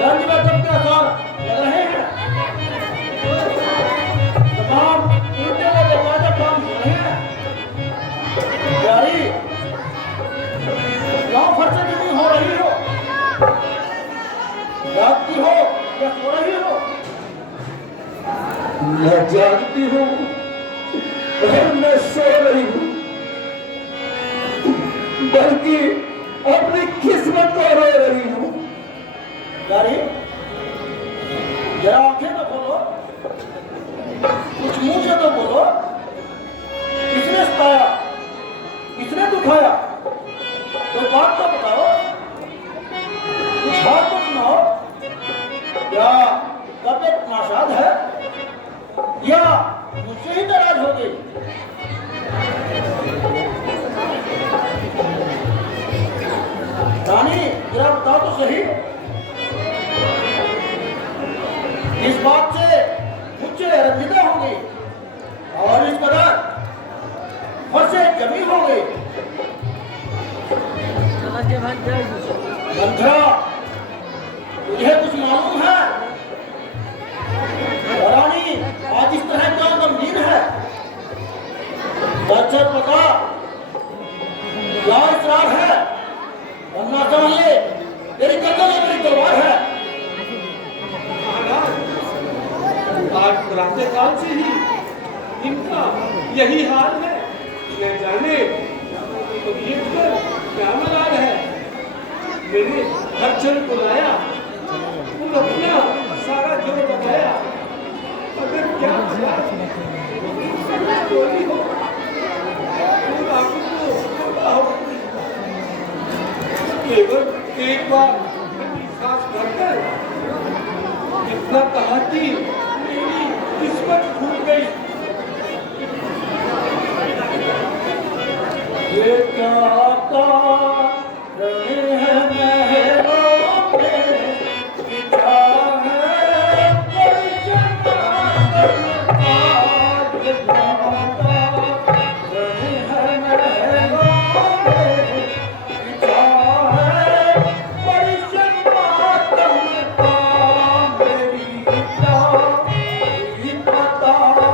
रंग में सबके असर लग रहे हैं। तमाम ऊँटे में दरवाजा बंद हो रहे हैं। प्यारी, गाँव खर्चे की नहीं हो रही हो, जागती हो या सो रही हो? मैं जागती हूँ और मैं सो रही हूँ, बल्कि अपनी किस्मत को रो रही हूँ। प्यारी, जरा आंखें तो खोलो, कुछ मुंह से तो बोलो। किसने सताया, किसने दुखाया, कोई बात तो बताओ, कुछ हाथ तो सुनाओ। क्या तबीयत नाशाद है या मुझसे ही नाराज हो गई? रानी, जरा बताओ तो सही, इस बात से मुझसे रंजिदा हो गई और इस कदर फर्से जमी हो गई। मंत्रा, तुझे कुछ मालूम है? रानी आज इस तरह का गंभीर है, सच पता क्या इसरार है, वरना समझ ले तेरी गर्दन में मेरी तलवार है। आज प्रातःकाल से ही इनका यही हाल है। न जाने तबीयत पर क्या मलाल है। मेरे हरचल को लाया और अपना सारा जोर लगाया, अगर क्या चोरी हो तो आंखों को पता हो। केवल एक बार सांस भरकर इतना कहा कि मेरी किस्मत फूट गई। ये क्या रहे हैं महरों में, बिछा है कोई जमात आज जाता। रहे हैं महरों में, बिछा है कोई जमात मेरी क्या बताओ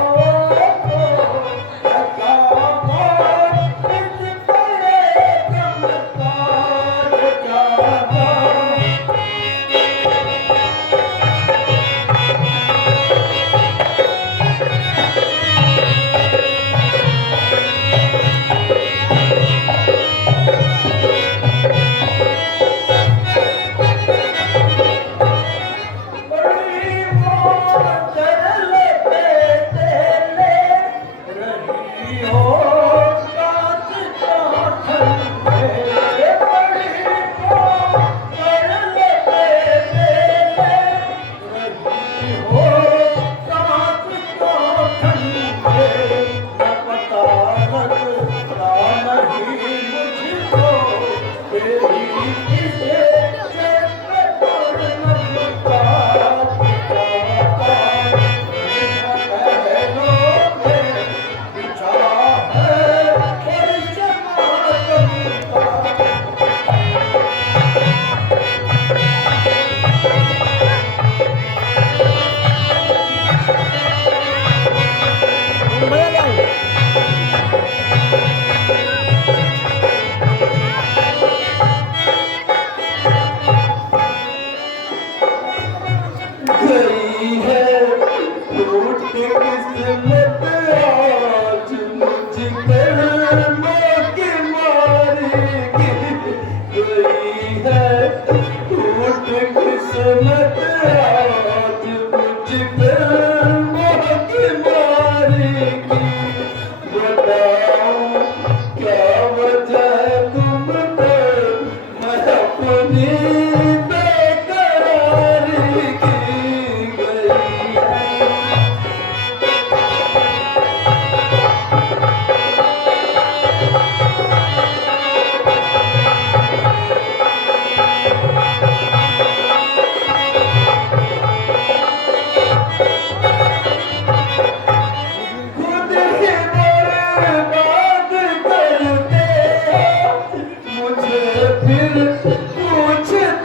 फिर पूछते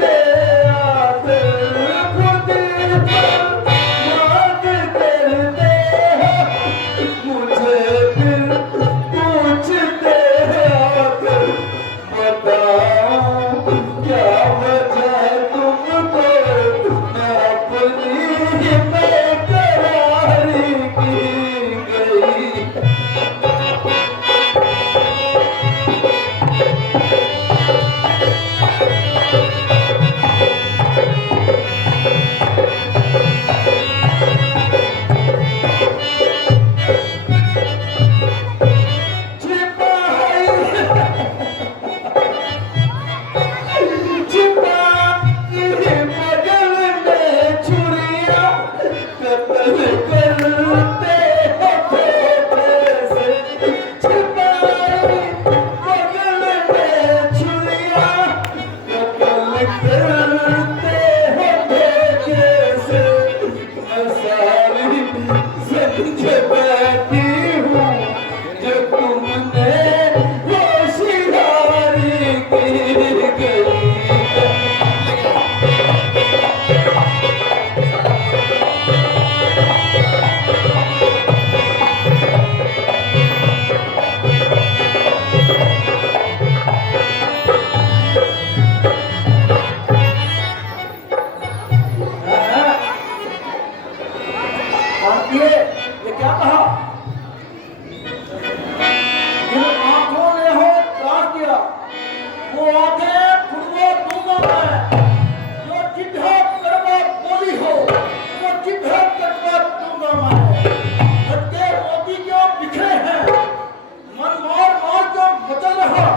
वजह तुमको मैं अपनी बेकरारी की गई। ये क्या कहा? जिन आंखों ने हो त्रास दिया वो आंखें खुदवा दूंगा मैं। जो जिद्दा करवा बोली हो वो जिद्दा करवा दूंगा मैं। हटके मोती क्यों बिखरे हैं, मन मार मार क्यों बचल रहा,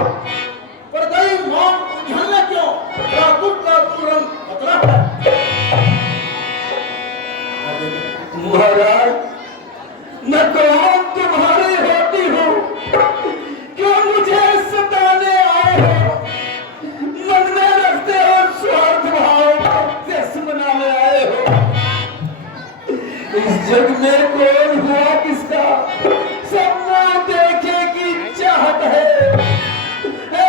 पर गई मांग उझलने क्यों, रातुल का तुरंत खतरा है। महाराज मैं कौन तुम्हारी होती हूँ, क्यों मुझे सताने आए हो, मन में रखते हो स्वार्थ भाव, देश मनाने आए हो। इस जग में कौन हुआ किसका, सपना देखे की चाहत है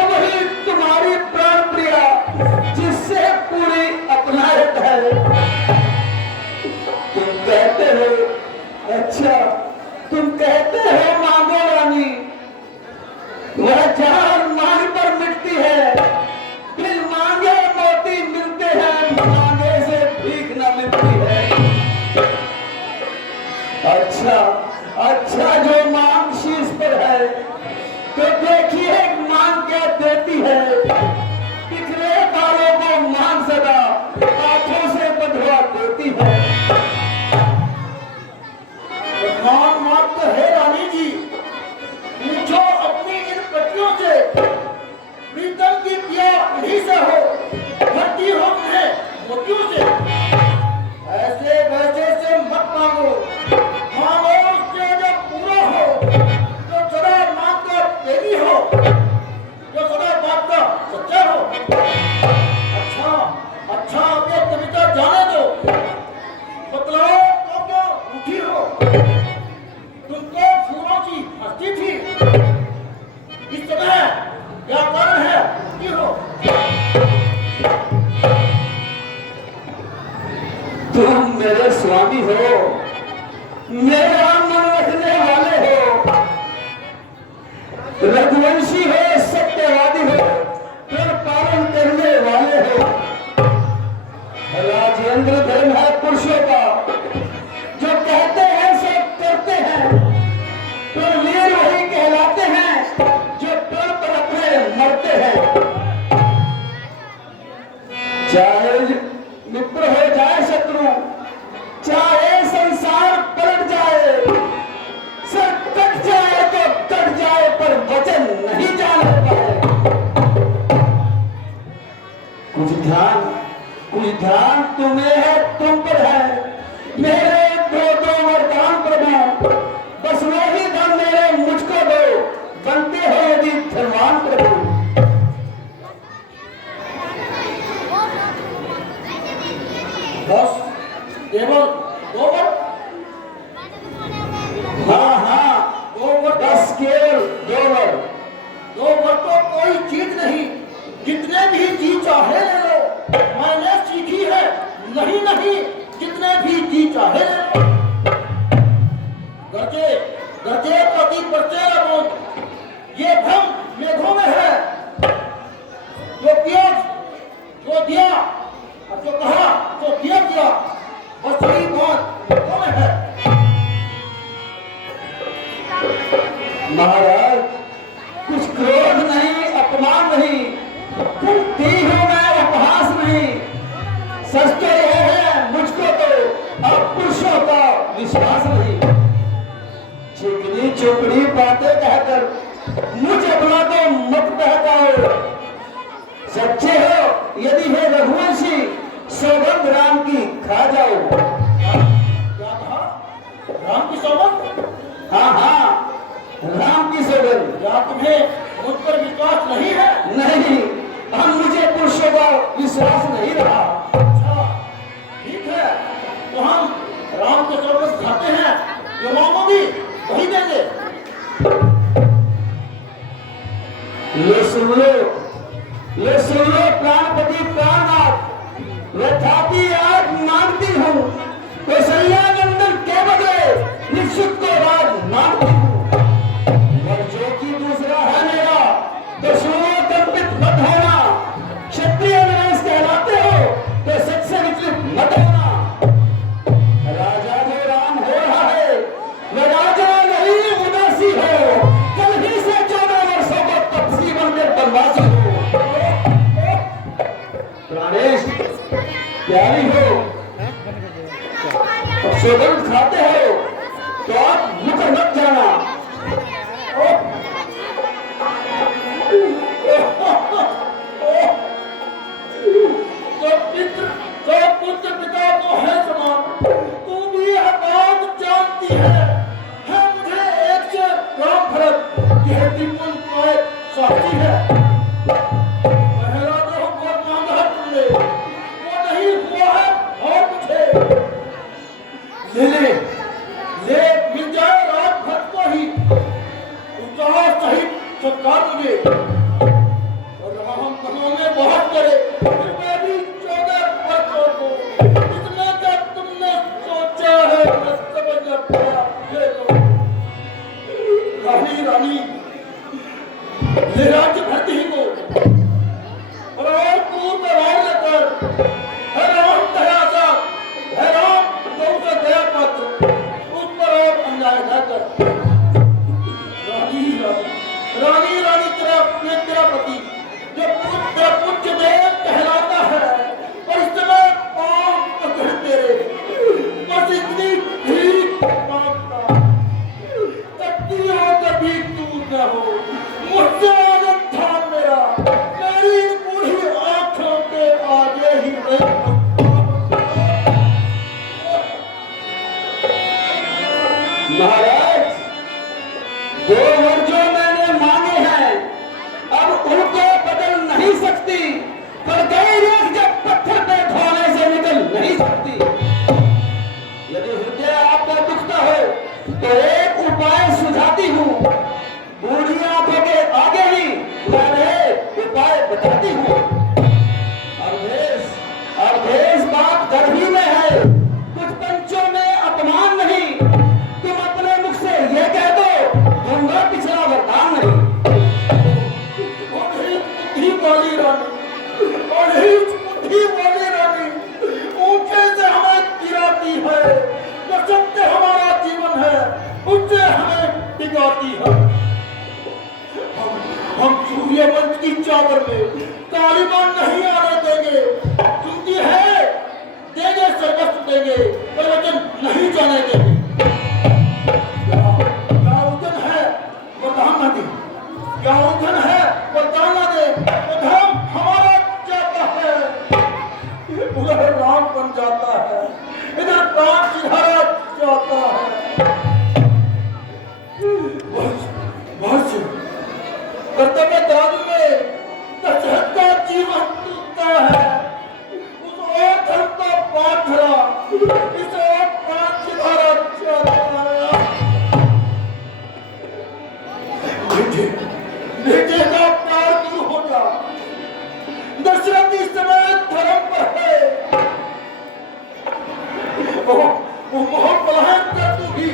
वही तुम्हारी प्राण प्रिया जिससे पूरी अपनाहट है। तुम कहते हो, अच्छा तुम कहते हो मांगो रानी, वह जान मांग पर मिटती है, बिन मांगे मोती मिलते हैं, मांगे से भीख न मिलती है। अच्छा अच्छा जो मांग शीश पर है तो देखिए मांग क्या देती है। बिखरे बालों को मांग सदा आंखों से बंधवा देती है। मान मात्र है रानी जी, पूछो अपनी इन पत्नियों से, प्रीतम की पिया इन्हीं से हो, भरती हो उन्हें मोतियों से। ऐसे वैसे से मत मांगो, मांगो उससे जो पूरा हो, जो सदा मांग का प्रेमी हो, जो सदा बात का सच्चा हो। अच्छा अच्छा अब ये कविता जाने दो, बतलाओ तो क्या उठी हो, तुमको फूलों की हस्ती थी, इस समय क्या कारण है कि हो? तुम मेरे स्वामी हो, मेरा मन रखने वाले हो, रघुवंशी हो, सत्यवादी हो, फिर पालन करने वाले हो। राजेंद्र धर्म है पुरुषों का, जो कहते हैं सो करते हैं, तो वीर वही कहलाते हैं जो पेड़ पर अपने मरते हैं। चाहे मित्र हो जाए शत्रु, चाहे संसार पलट जाए, सर कट जाए तो कट जाए पर वचन नहीं जाने पाए। कुछ ध्यान तुम्हें है, तुम पर है, मेरे दो वरदान प्रभु, बस वही धन मेरे मुझको दो, बनते हो यदि धनवान प्रभु। बस केवल दो वर? हाँ हाँ, 2 वर, 10 केवल 2 वर। 2 वर तो कोई चीज नहीं, जितने भी जी चाहे ले लो, मैंने सीखी है। नहीं नहीं, जितने भी जी चाहे ले लो। गरजे गरजे तो अति बरसे रहो, ये भ्रम मेघों में है। जो पियास जो दिया और जो कहा जो दिया दिया, बस यही बात कौन है। महाराज कुछ क्रोध नहीं, अपमान नहीं, कुत्ती हूं मैं, उपहास नहीं। सच तो यह है मुझको तो अब पुरुषों का विश्वास नहीं। चिकनी चुपड़ी बातें कहकर मुझ अपना तो मत बहकाओ। सच्चे हो यदि है रघुवंशी, सौगंध राम की खा जाओ। क्या कहा? राम की सौगंध? हाँ हाँ, राम की सौगंध। क्या तुम्हें मुझ पर विश्वास नहीं है? नहीं, हम मुझे पुरुषों का विश्वास नहीं रहा। अच्छा ठीक है, तो हम राम के सौगंध खाते हैं, जो मांगोगी वही देंगे। ले सुन लो प्राणपति प्राणनाथ, तथापि आज मानती हूँ कौशल्या नंदन के बदले निश्चित को राज मानती हूँ। और जो कि दूसरा है मेरा तो सुनो कंपित मत होना। क्षत्रिय नरेश कहलाते हो तो सच से विचलित मत होना। राजा जो राम हो रहा है वह राजा नहीं उदासी हो। कल ही से 14 वर्षों को तपसी बनकर बनवासी हो। प्राणेश प्यारी हो, सौगंध खाते हो तो आप मुकर मत जाना। जो पुत्र पिता को है समान, तू भी यह बात जानती है मुझे एक से राम भरत यह त्रिपुन का एक साक्षी है। पहला जो हमको मांगा है तुमने वो नहीं हुआ है, और मुझे ले मिल जाए राज भरत को ही उत्साह सहित सत्कार मुझे, और राम बनाने बहुत करे। फिर मैं भी 14 वर्षों को इतना जब तुमने सोचा है मैं समझ न पाया। ये तो रानी ले राज्य भरती ही को और पूर्व राज लेकर है राम दयासा, है राम गौ से दया पात्र, उस पर और अन्याय न कर। रानी तेरा पति जो तेरा पूज्य देव कहलाता है, और इस समय पांव पकड़ तेरे बस इतनी भीख मांगता, तब होकर भी तू न हो। मुझसे आनंद था मेरा, मेरी इन बूढ़ी आंखों के आगे ही नहीं। महाराज दो वर जो मैंने मांगे हैं अब उनको बदल नहीं सकती, पर गई रेख जब पत्थर पे धोने से निकल नहीं सकती। यदि हृदय आपका दुखता हो तो एक उपाय सुझाती हूँ। बूढ़ी आंखों के आगे ही मैंने उपाय बताती हूँ। अवधेश बात गर्भी में है, कुछ पंचों में अपमान नहीं। तुम अपने मुख से ये कह दो दूंगा पिछला वरदान नहीं। बुद्धि वाली रानी ऊंचे से हमें गिराती है, जो सत्य हमारा जीवन है उससे हमें टिकाती है। हम सूर्यवंश की चादर में तालिबान नहीं आने देंगे, क्योंकि है देंगे सर्वस्व देंगे, पर वचन नहीं जाने देंगे। क्या उधन है वरदान न दे, क्या उधन है वरदान न दे, तो धर्म हमारा जाता है, उधर राम बन जाता है, इधर प्राण सिधारा जाता है। बस कर्तव्य तराजू में दशरथ का जीवन टूटता है, उस और धर्म का पाठ धरा, इस और प्राण सिधारा जाता है। बेटे का प्यार दूर हो जा, दशरथ इस समय धर्म पर है, वो बहुत पलायन कर तू भी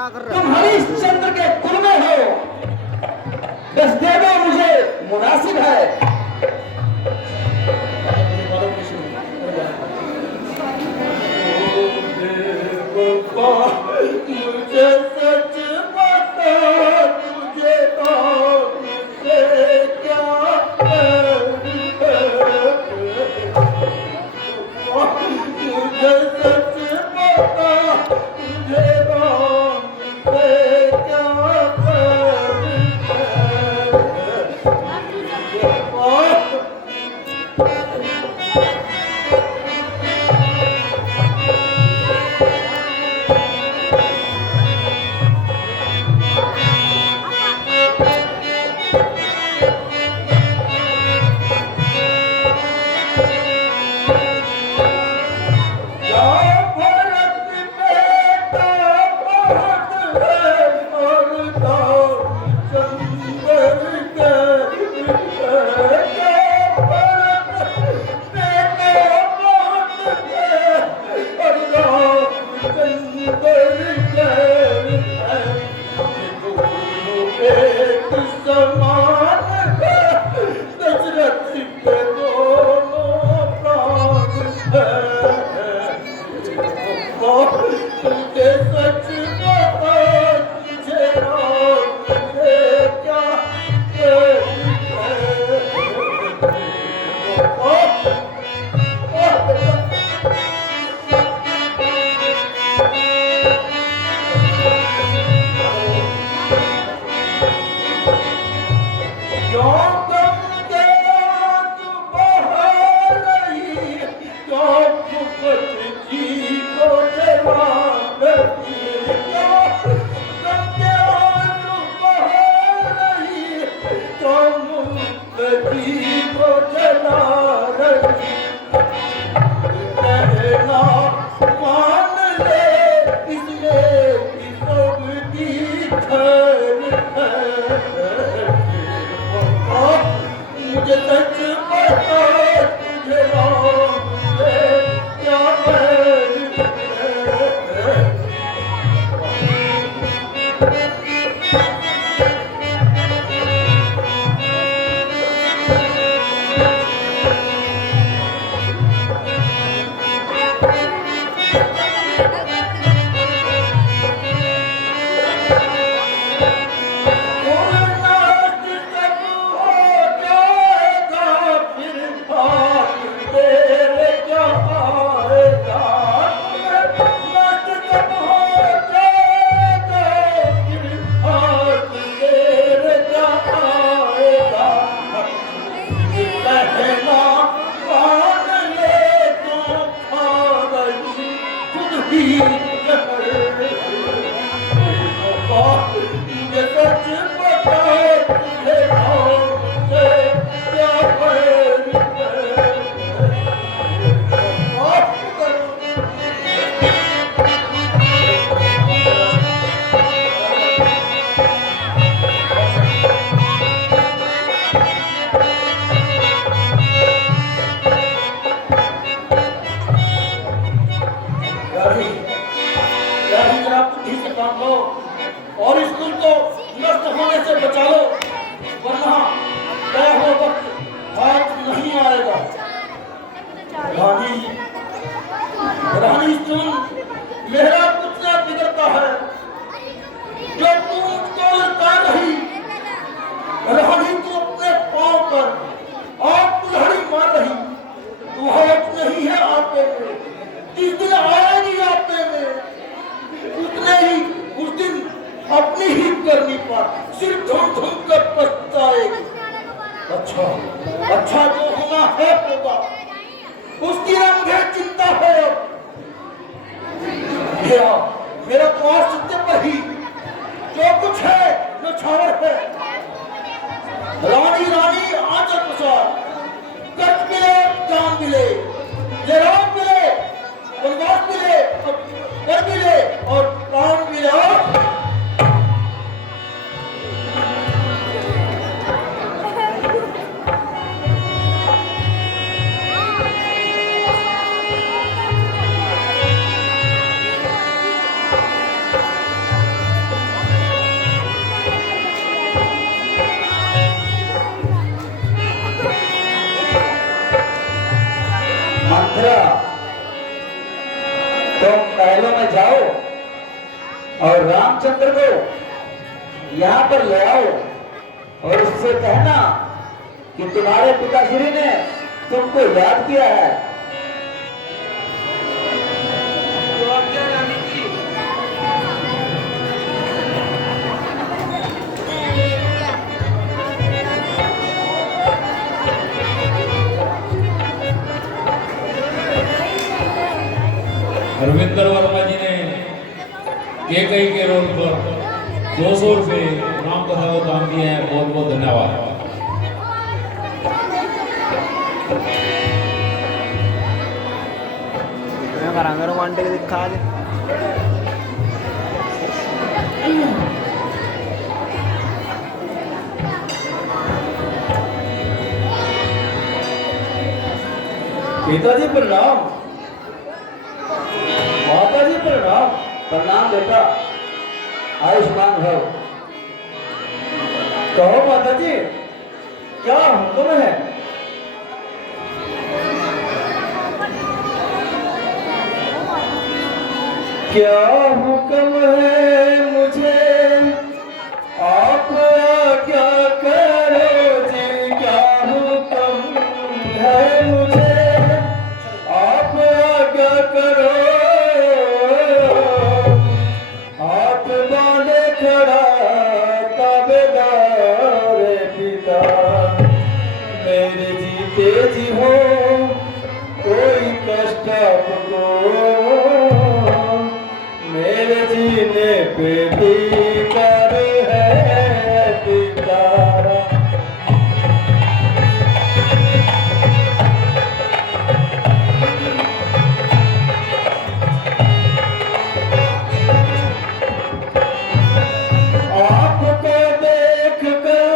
तुम हरिश्चंद्र के कुल में हो, बस दे दो, मुझे मुनासिब है। मुझे सच बता, तुझे से क्या मुझे सच बता, तुझे से क्या और इस कुल को नष्ट होने से बचा लो, वरना तय हो वक्त हाथ नहीं आएगा। रानी, रानी सुन, मेरा कुछ ना बिगड़ता है, जो तू मुझको लगा रही। रानी तू अपने पांव पर आप कुल्हाड़ी मार रही, तू हाथ नहीं है आपे में, जिस दिन आएगी आपे में उतने ही उस दिन अपनी ही करनी पर सिर धुम धुम कर पछताएगी। अच्छा अच्छा, जो होना है होगा, उसकी ना मुझे चिंता है। मेरा तो आज सत्य पर ही जो कुछ है वो छावर है। रानी रानी आंचल प्रसार, कर्ज मिले जान मिले, जयराम मिले, वनवास मिले, कर मिले और प्राण मिले। तुम महलों में जाओ और रामचंद्र को यहाँ पर ले आओ और उससे कहना कि तुम्हारे पिताश्री ने तुमको याद किया है। तो आज्ञा रानी की। रविंद्र वर्मा जी ने केकई के रोल पर 200 रुपये राम कथा को दान दिए हैं। बहुत बहुत धन्यवाद। मेरे मांटे के दिखा दे। पिताजी प्रणाम। माता जी प्रणाम। प्रणाम बेटा, आयुष्मान भव। कहो माता जी, क्या हुक्म है? क्या हुक्म है मुझे, आप क्या करो जी। क्या हुक्म है मुझे, आप क्या करो। हाथ बांधे खड़ा ताबेदार पिता, मेरे जीते जी हो कोई कष्ट आपको, मेरे जीने पे भी कर है पिता। आपको देख कर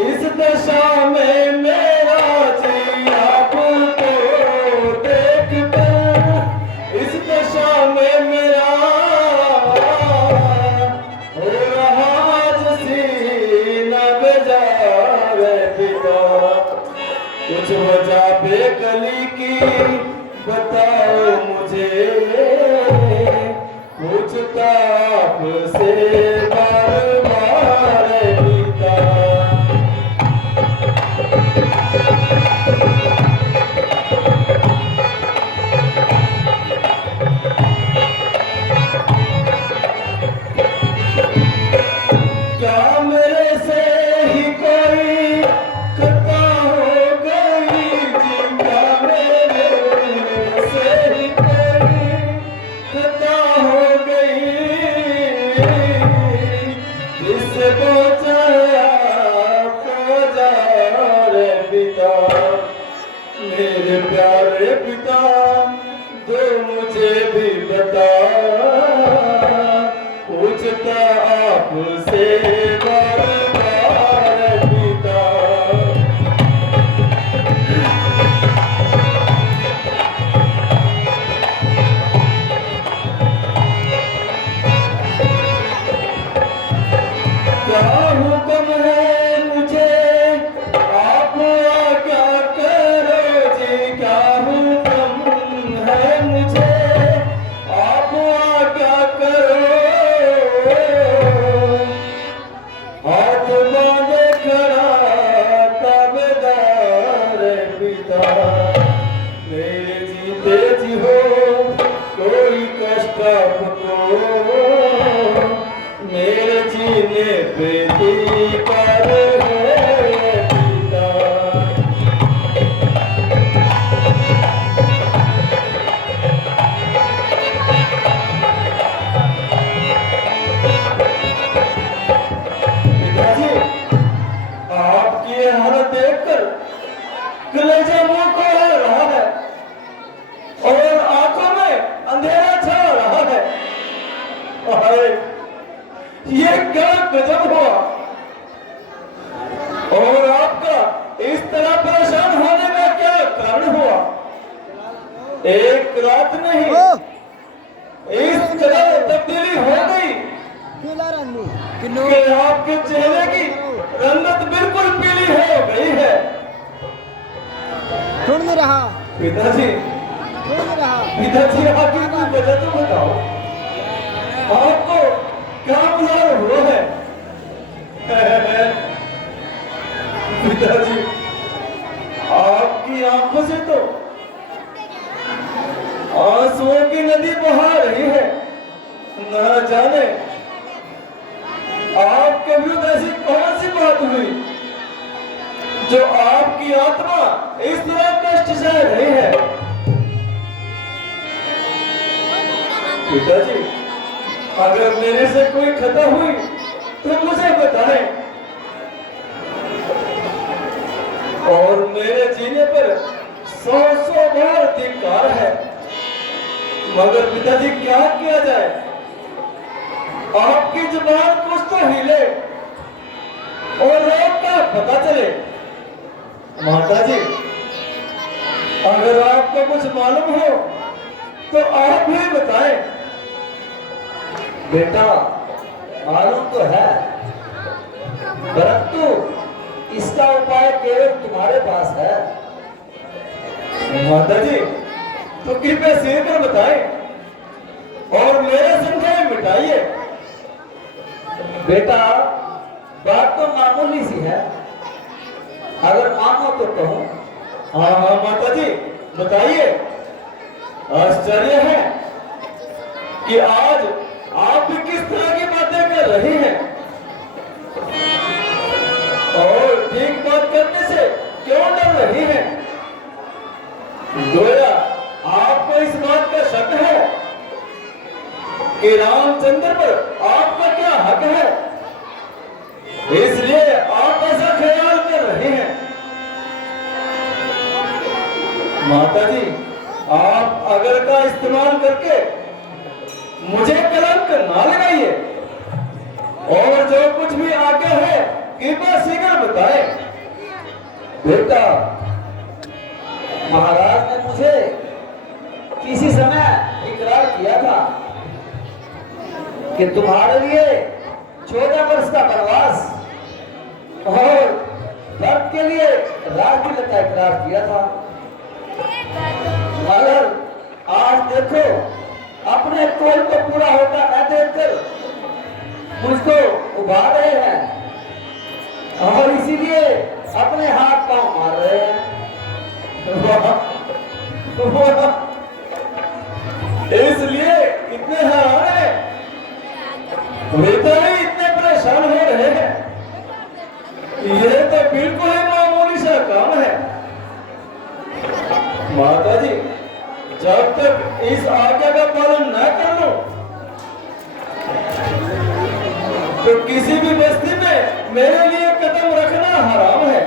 इस दशा में मेरा जी, आपको देख कर इस दशा में मेरा हो रहा आज सीना बेजार पिता। कुछ वजह बेकली की बताओ मुझे, पूछता आपसे बार बार पिता। क्या मेरे से ही कोई खता हो गई जी। क्या मेरे से ही कोई खता हो गई, जिससे पहुंचाया को जा रे पिता। मेरे प्यारे पिता, दो मुझे भी बता, पूछता आपसे बार बार पिता। क्या हुक्म है मुझे, आप क्या करो जी। क्या हुक्म है मुझे, आप क्या करो। हाथ बांधे खड़ा ताबेदार पिता, मेरे जीते जी हो कोई कष्ट आपको, मेरे जीने पे भी कर है पिता। पिताजी, आपकी ये हालत देखकर कलेजा मुंह को आ रहा है और आंखों में अंधेरा छा रहा है। हाय, ये क्या गजब हुआ। और आपका इस तरह परेशान होने का क्या कारण हुआ? एक रात नहीं, इस तरह तब्दीली हो गई कि आपके चेहरे की रंगत बिल्कुल पीली हो गई है। सुन नहीं रहा पिताजी, पिताजी आगे कोई वजह तो बताओ, आपको क्या बुलाया हुआ है? पिताजी आपकी आंखों से तो आंसुओं की नदी बहा रही है। न जाने आपके विरुद्ध ऐसी कौन सी बात हुई जो आपकी आत्मा इस तरह कष्ट सह रही है? पिताजी अगर मेरे से कोई खता हुई तो मुझे बताएं, और मेरे जीने पर 100 बार धिक्कार है, मगर पिताजी क्या किया जाए? आपकी जुबान कुछ तो हिले और रोग का पता चले। माताजी अगर आपको कुछ मालूम हो तो आप भी बताएं। बेटा मालूम तो है, परंतु इसका उपाय केवल तुम्हारे पास है। माताजी तो कृपया सिर पर बताएं और मेरे संदेह मिटाइए। बेटा बात तो मामूली सी है, अगर मानो तो कहूं। हाँ हाँ माताजी बताइए। आश्चर्य है कि आज आप भी किस तरह की बातें कर रही हैं, और ठीक बात करने से क्यों डर रही हैं? गोया आपको इस बात का शक है कि रामचंद्र पर आपका क्या हक है, इसलिए आप ऐसा ख्याल कर रहे हैं। माताजी आप अगर का इस्तेमाल करके मुझे कलंक ना लगाइए, और जो कुछ भी आगे है कृपया शीघ्र बताएं। बेटा महाराज ने मुझे किसी समय इकरार किया था कि तुम्हारे लिए 14 वर्ष का वनवास और भक्त के लिए राजदूत का इकरार किया था, मगर आज देखो अपने कोल को पूरा होता न देखकर मुझको उभार रहे हैं, और इसीलिए अपने हाथ पांव मार रहे हैं। इसलिए इतने हैरान हैं, पिता ही इतने परेशान हो रहे हैं। यह तो बिल्कुल ही मामूली सा काम है। माताजी जब तक इस आज्ञा का पालन न कर लो तो किसी भी बस्ती में मेरे लिए कदम रखना हराम है।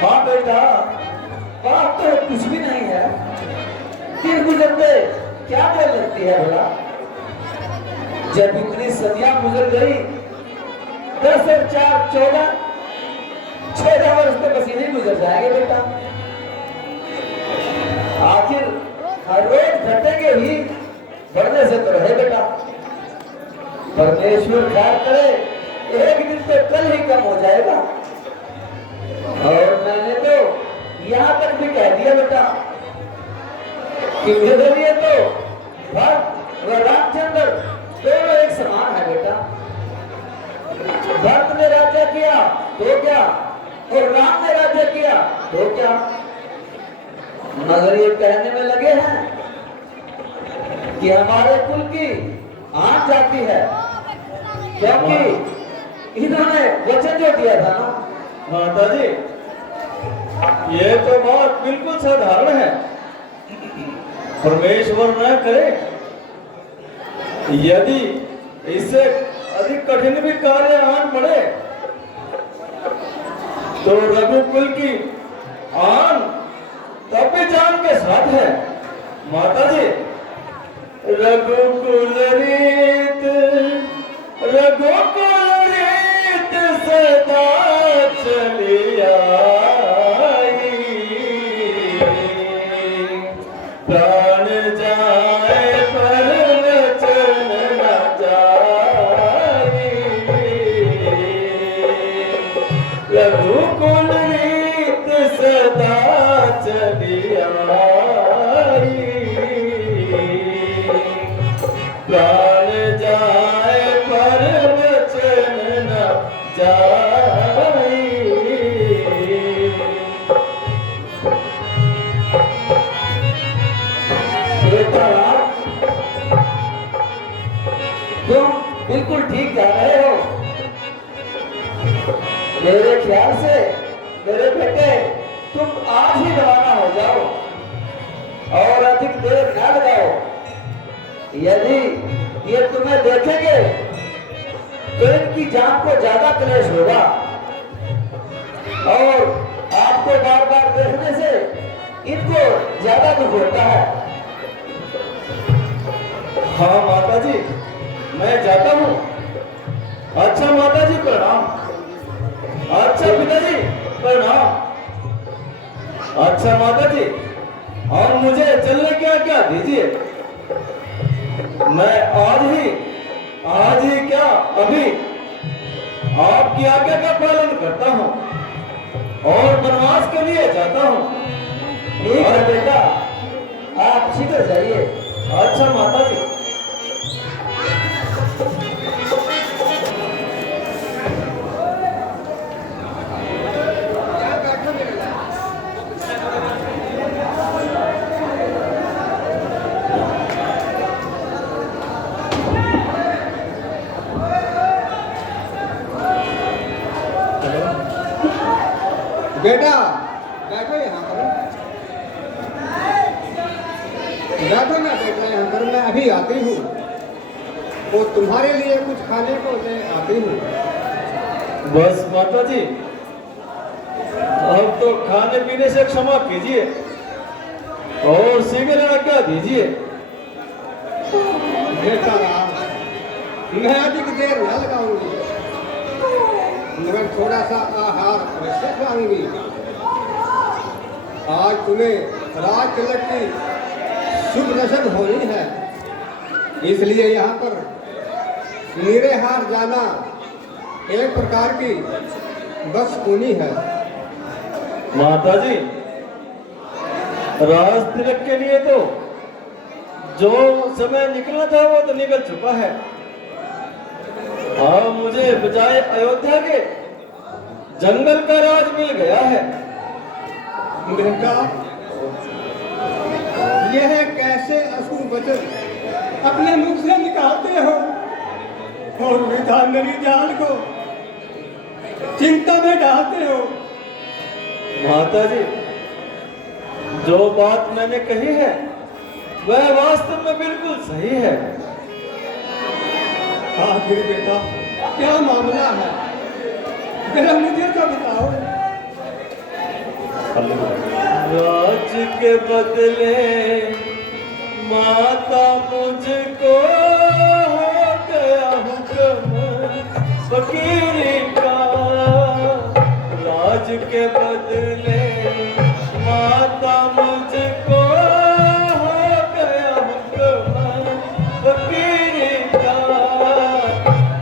हाँ बेटा बात तो कुछ भी नहीं है, फिर गुजरते क्या बोल लगती है भला? जब इतनी सदियां गुजर गई, 10 और 4 14 वर्ष तो बस यही गुजर जाएंगे बेटा। आखिर हर रोज घटेंगे ही, बढ़ने से तो रहे बेटा। परमेश्वर ख्याल करे एक दिन तो कल ही कम हो जाएगा। और मैंने तो यहाँ तक भी कह दिया बेटा कि मेरे लिए तो भक्त व रामचंद्र दोनों एक समान है बेटा। भक्त ने राज्य किया तो क्या, और राम ने राज्य किया तो क्या, मगर ये कहने में लगे हैं कि हमारे कुल की आंच जाती है, क्योंकि इन्होंने वचन जो दिया था ना। माताजी ये तो बात बिल्कुल साधारण है। परमेश्वर न करे यदि इससे अधिक कठिन भी कार्य आन पड़े तो रघुकुल की आन तब भी जान के साथ है। माताजी रघुकुल रीत सदा चली आई, प्राण जाए पर वचन न जाए। रघुकुल रीत सदा चली आई। प्राण जाए पर वचन न जाए। बेटा तुम बिल्कुल ठीक जा रहे हो। मेरे ख्याल से मेरे बेटे तुम आज ही रवाना हो जाओ और अधिक देर न लगाओ। यदि ये तुम्हें देखेंगे तो इनकी जान को ज्यादा क्लेश होगा और आपको बार बार देखने से इनको ज्यादा दुख होता है। हाँ माता जी मैं जाता हूँ। अच्छा माता जी प्रणाम। अच्छा पिताजी प्रणाम। अच्छा माता जी और मुझे चलने की आज्ञा दीजिए। मैं आज ही क्या अभी आपकी आज्ञा का पालन करता हूँ और वनवास के लिए जाता हूँ। ठीक है बेटा आप शीघ्र जाइए। अच्छा माता जी। बेटा बैठो यहाँ पर, बैठो ना बेटा यहाँ पर। मैं अभी आती हूँ और तुम्हारे लिए कुछ खाने को ले आती हूँ। बस माता जी अब तो खाने पीने से क्षमा कीजिए और शीघ्र आज्ञा दीजिए। बेटा मैं अधिक देर न लगाऊंगी मगर थोड़ा सा आहार अवश्य खिलाऊंगी। आज तुम्हें राज तिलक की शुभ रसद होनी है, इसलिए यहाँ पर मेरे हार जाना एक प्रकार की बस होनी है। माता जी राज तिलक के लिए तो जो समय निकलना था वो तो निकल चुका है। अब मुझे बजाय अयोध्या के जंगल का राज मिल गया है। बेटा यह कैसे अशुभ वचन अपने मुख से निकालते हो और विधानरी जान को चिंता में डालते हो। माता जी जो बात मैंने कही है वह वास्तव में बिल्कुल सही है। आखिर बेटा क्या मामला है जरा मुझे तो बताओ। राज के बदले माता मुझको हो गया हुक्म फकीरी का। राज के बदले माता मुझको हो गया हुक्म फकीरी का।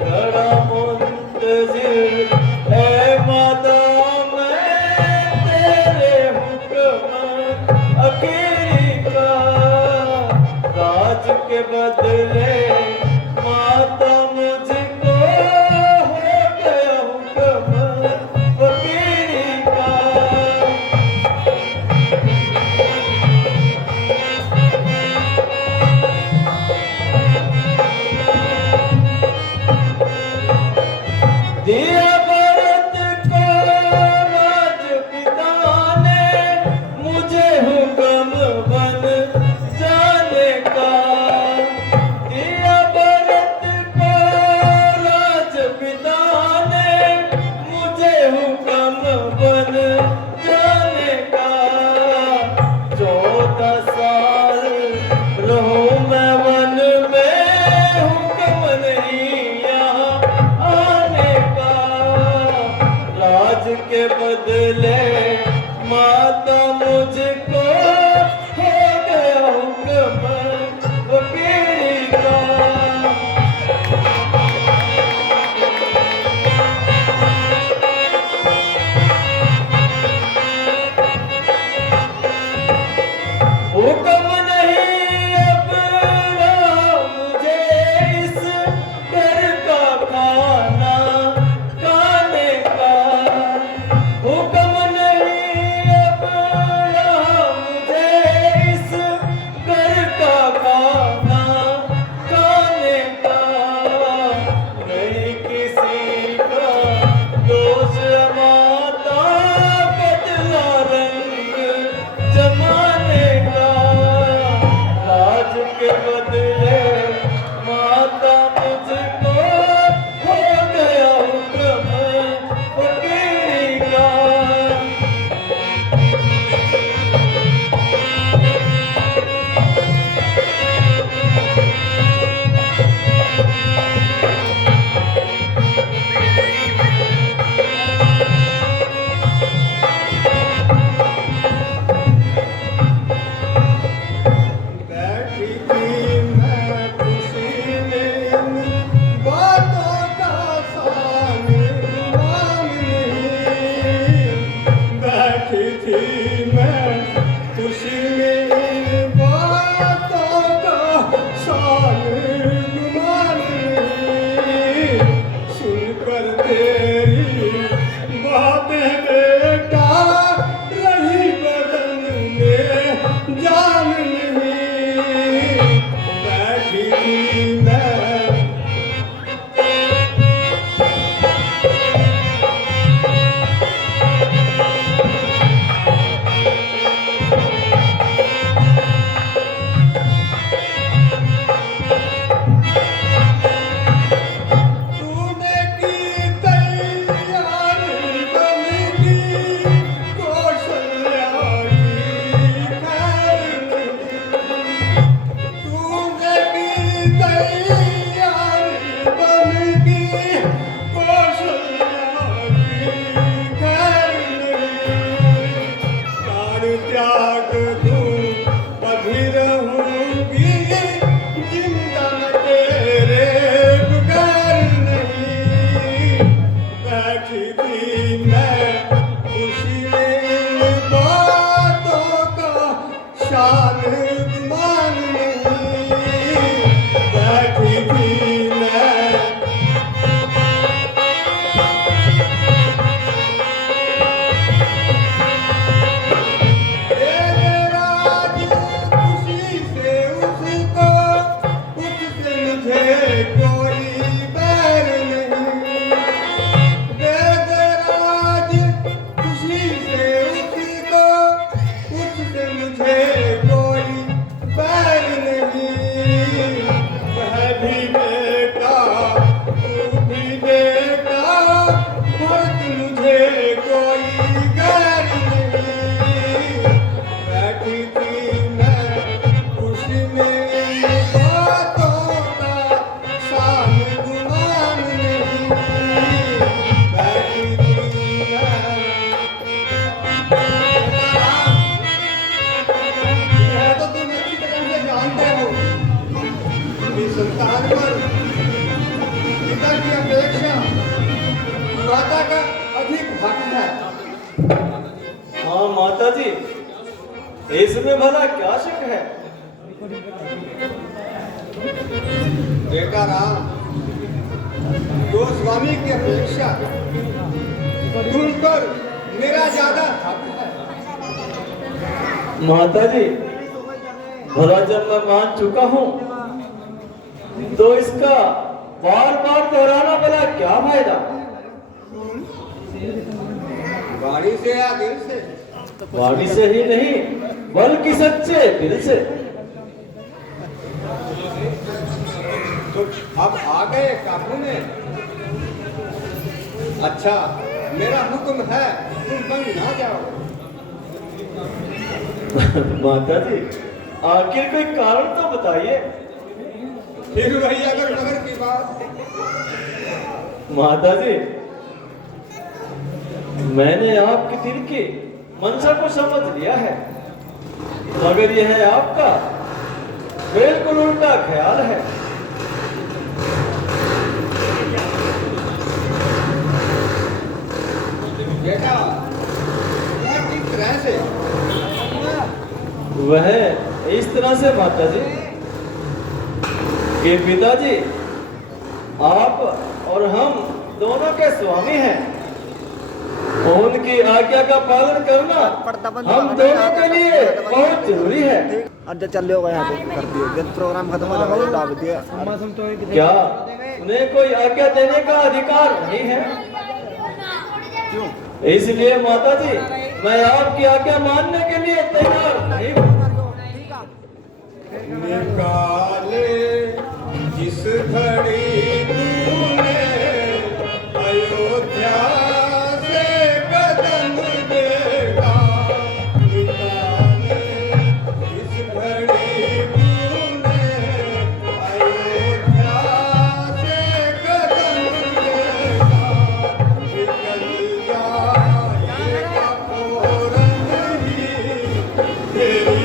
बड़ा मुंतजिर है माता मैं तेरे हुक्म अकीरी का। राज के बदले माता मुझको हो गया हुक्म फकीरी का। दिया भरत को राजपिता ने मुझे हुक्म बन जाने का। दिया संतान पर पिता की अपेक्षा माता का अधिक हक है। हाँ माता जी, इसमें भला क्या शक है? बेटा राम, तो स्वामी की अपेक्षा तुम पर मेरा ज्यादा हक है। माता जी, भला जब मैं मान चुका हूँ तो इसका बार बार दोहराना भला क्या फायदा? वाणी से या दिल से? वाणी से ही नहीं बल्कि सच्चे दिल से। तो अब आ गए काबू में। अच्छा, मेरा हुक्म है, तुम बन ना जाओ। माता जी, आखिर कोई कारण तो बताइए। फिर वही अगर मगर की बात। माता जी, मैंने आपके दिल की मंशा को समझ लिया है, मगर यह है आपका बिल्कुल उल्टा ख्याल है। बेटा, यह किस तरह से? वह इस तरह से माता जी कि पिताजी, आप और हम दोनों के स्वामी हैं। उनकी आज्ञा का पालन करना हम दोनों के लिए बहुत जरूरी है। अच्छा चल रहे होगा यहाँ पे कर दिए, जब प्रोग्राम खत्म हो जाएगा डाल दिया। क्या उन्हें कोई आज्ञा देने का अधिकार नहीं है? इसलिए माता जी, मैं आपकी आज्ञा मानने के लिए तैयार नहीं हूँ। निकाले जिस घड़ी तूने अयोध्या से कदम देखा, निकाले जिस घड़ी तूने अयोध्या से कदम देखा, निकल जाएगा फौरन ही तेरी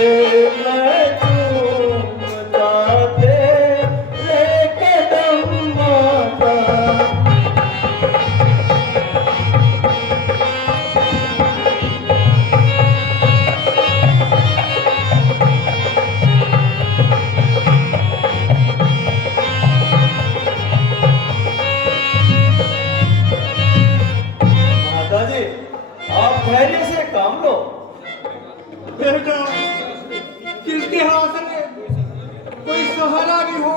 तुझे मैं चूमता तेरे कदम माता। माताजी, आप धैर्य से काम लो। बेटा, किसके हाथ में कोई सहारा भी हो।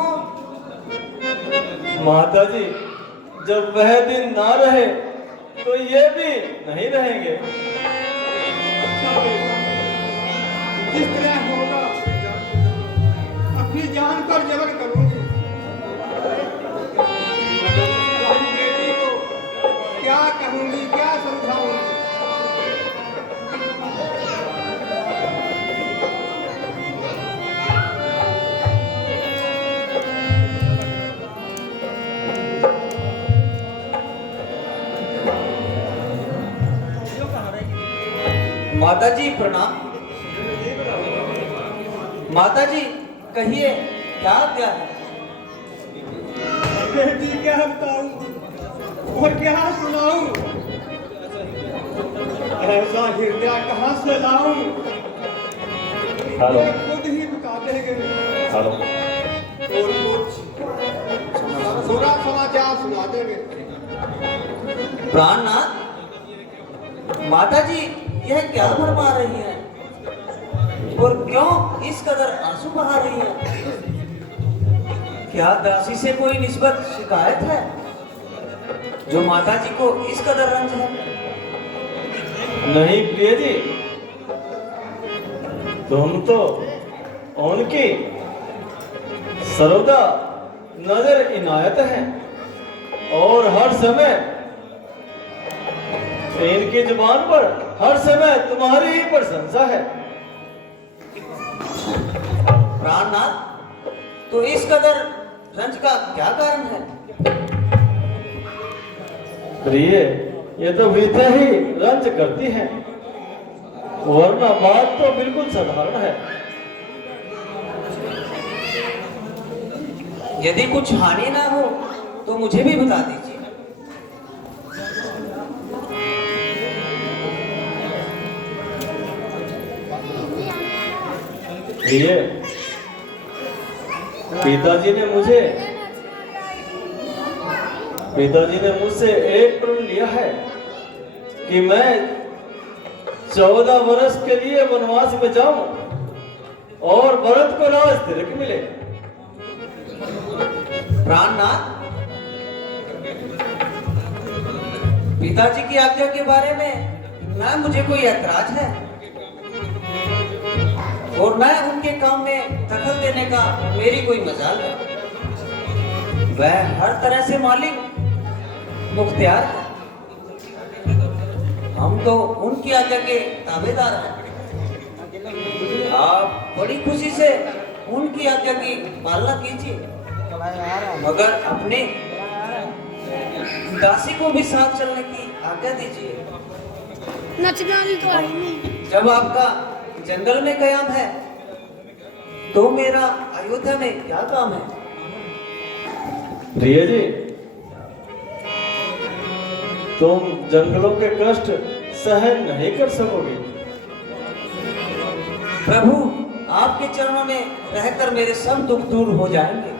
माताजी, जब वह दिन ना रहे तो ये भी नहीं रहेंगे। जिस तरह होगा अपनी जान पर जबर करूंगी। अपनी बेटी को क्या कहूंगी, क्या समझाऊंगी। माताजी प्रणाम। माताजी कहिए क्या क्या है? बेटी क्या बताऊं और क्या सुनाऊं। ऐसा हृदय कहां से लाऊं। हेलो। ये खुद ही बता देंगे। हेलो। और कुछ बुरा समाचार सुना देंगे। प्राणनाथ, माताजी यह क्या फरमा रही है और क्यों इस कदर आंसू बहा रही है? क्या दासी से कोई निस्बत शिकायत है जो माताजी को इस कदर रंज है? नहीं प्रिय जी, तुम तो उनकी सर्वदा नजर इनायत है और हर समय इनकी जुबान पर हर समय तुम्हारी ही प्रशंसा है। प्राणनाथ, तो इस कदर रंज का क्या कारण है? प्रिय, ये तो वृद्धा ही रंज करती हैं, वरना बात तो बिल्कुल साधारण है। यदि कुछ हानि ना हो तो मुझे भी बता दीजिए। प्रिय, पिताजी ने मुझसे एक प्रण लिया है कि मैं 14 वर्ष के लिए वनवास में जाऊं और भरत को राज तिलक मिले। प्राणनाथ, पिताजी की आज्ञा के बारे में न मुझे कोई ऐतराज है और न उनके काम में दखल देने का मेरी कोई मजाल है। वह हर तरह से मालिक मुख्तियार है। हम तो उनकी आज्ञा के ताबेदार हैं। आप बड़ी खुशी से उनकी आज्ञा की पालना कीजिए, मगर अपने दासी को भी साथ चलने की आज्ञा दीजिए। नचगानी तो आई नहीं। जब आपका जंगल में कयाम है तो मेरा अयोध्या में क्या काम है? प्रिय जी, तुम जंगलों के कष्ट सहन नहीं कर सकोगे। प्रभु, आपके चरणों में रहकर मेरे सब दुख दूर हो जाएंगे।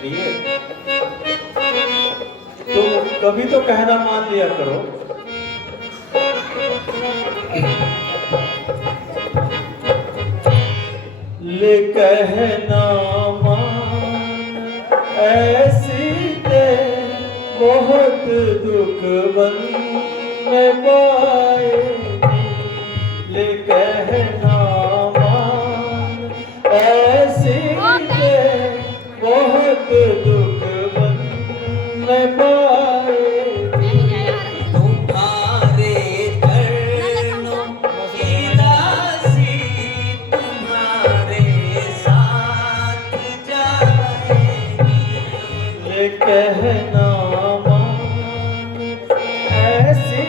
प्रिय, तुम कभी तो कहना मान लिया करो। ले कहना मान ऐसी ते बहुत दुख बन पाएगी। ले कहना मान ऐसी ते बहुत दुख बन पाएगी। तुम्हारे चरणों की दासी तुम्हारे साथ जाएगी। ये कहना मान ऐसी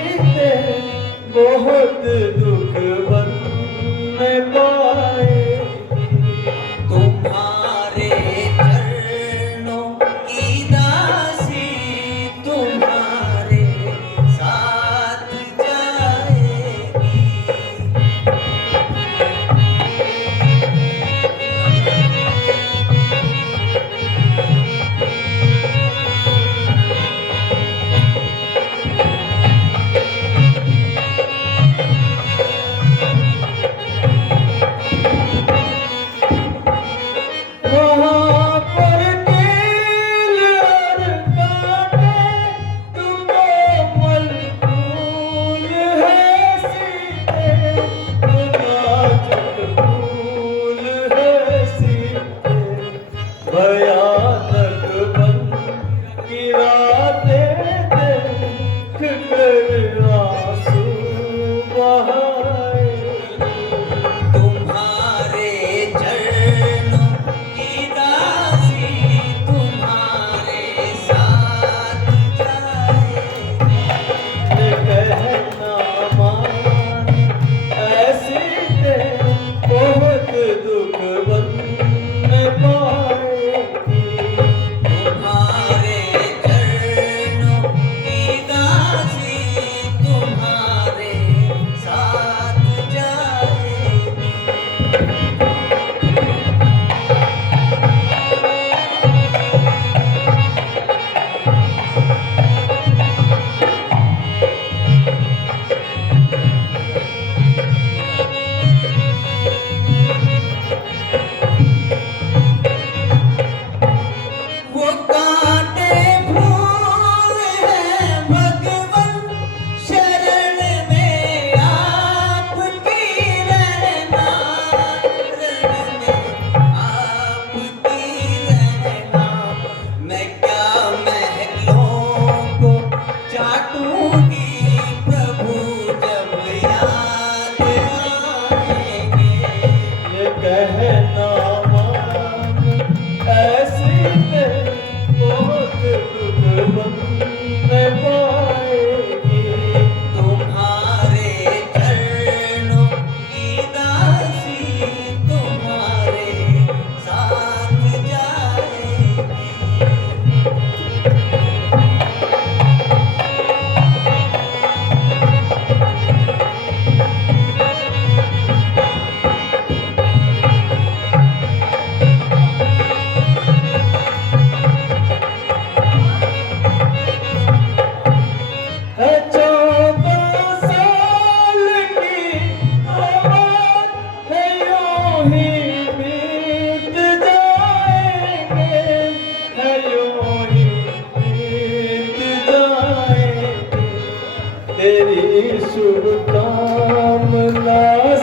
तेरी शुभकामना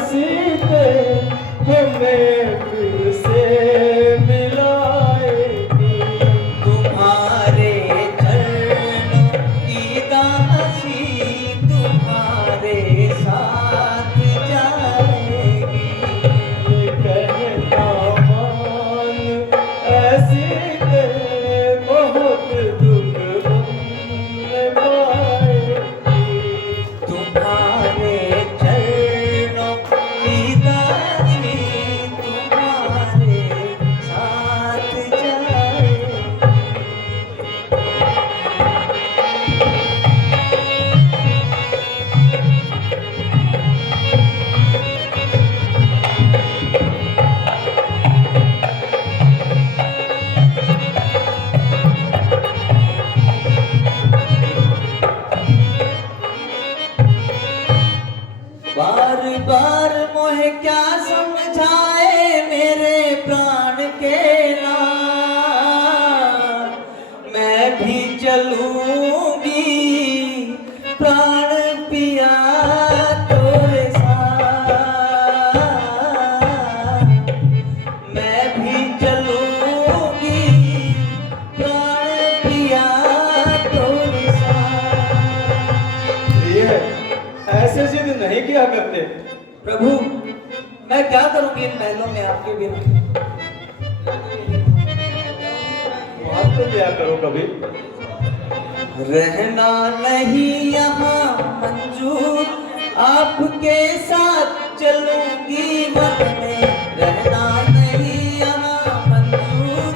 सीते हमें फिर से मिलाएगी। तुम्हारे चरणों की दासी तुम्हारे साथ जाएगी। ये कहना मान ऐसी दे बहुत दुख हमने पाएगी। तुम्हारे चरणों की दासी तुम्हारे साथ जाएगी। बार बार मोहे क्या समझाए मेरे प्राण के नाम। मैं भी चलूंगी प्राण पिया तोरे साथ। मैं भी चलूंगी प्राण पिया तोरे साथ। ये ऐसे जिद नहीं किया करते। प्रभु मैं क्या करूंगी इन महलों में आपके बिना। बात तो लिया करो कभी। रहना नहीं यहाँ मंजूर आपके साथ चलूंगी वन में। रहना नहीं यहाँ मंजूर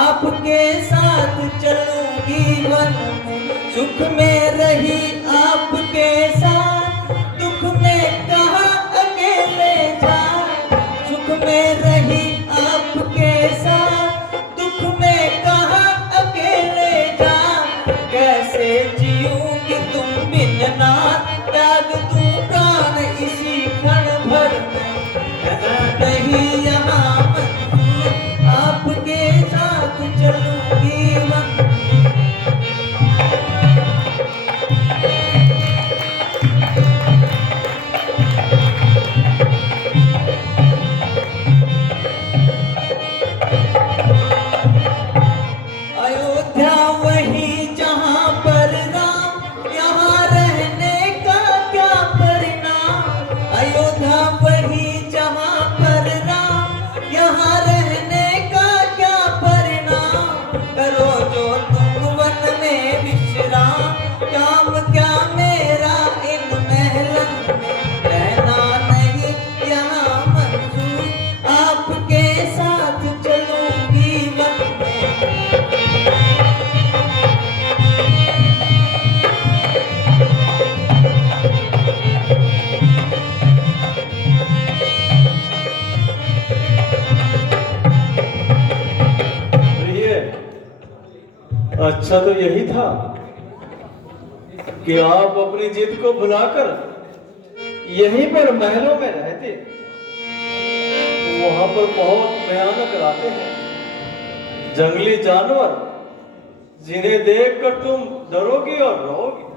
आपके साथ चलूंगी वन में। सुख में रही आपके साथ दुख में कहाँ अकेले जा। सुख में रही आपके साथ दुख में कहाँ अकेले जा। कैसे जीऊंगी तुम बिन ना त्याग दूं प्राण इसी क्षण भर में। रहना नहीं यहाँ मंजूर आपके साथ चलूंगी वन में। अयोध्या वही जहाँ पर राम यहाँ रहने का क्या परिणाम। अयोध्या वही जहाँ पर राम यहाँ रहने का क्या परिणाम। करो जो तुम वन में विश्राम काम क्या मेरा इन महलन में। रहना नहीं यहाँ मंजूर आपके साथ चलूंगी वन में। प्रिय, अच्छा तो यही था कि आप अपनी जिद को भुलाकर यहीं पर महलों में रहते। वहां पर बहुत भयानक रातें हैं, जंगली जानवर जिन्हें देखकर तुम डरोगी और रहोगी।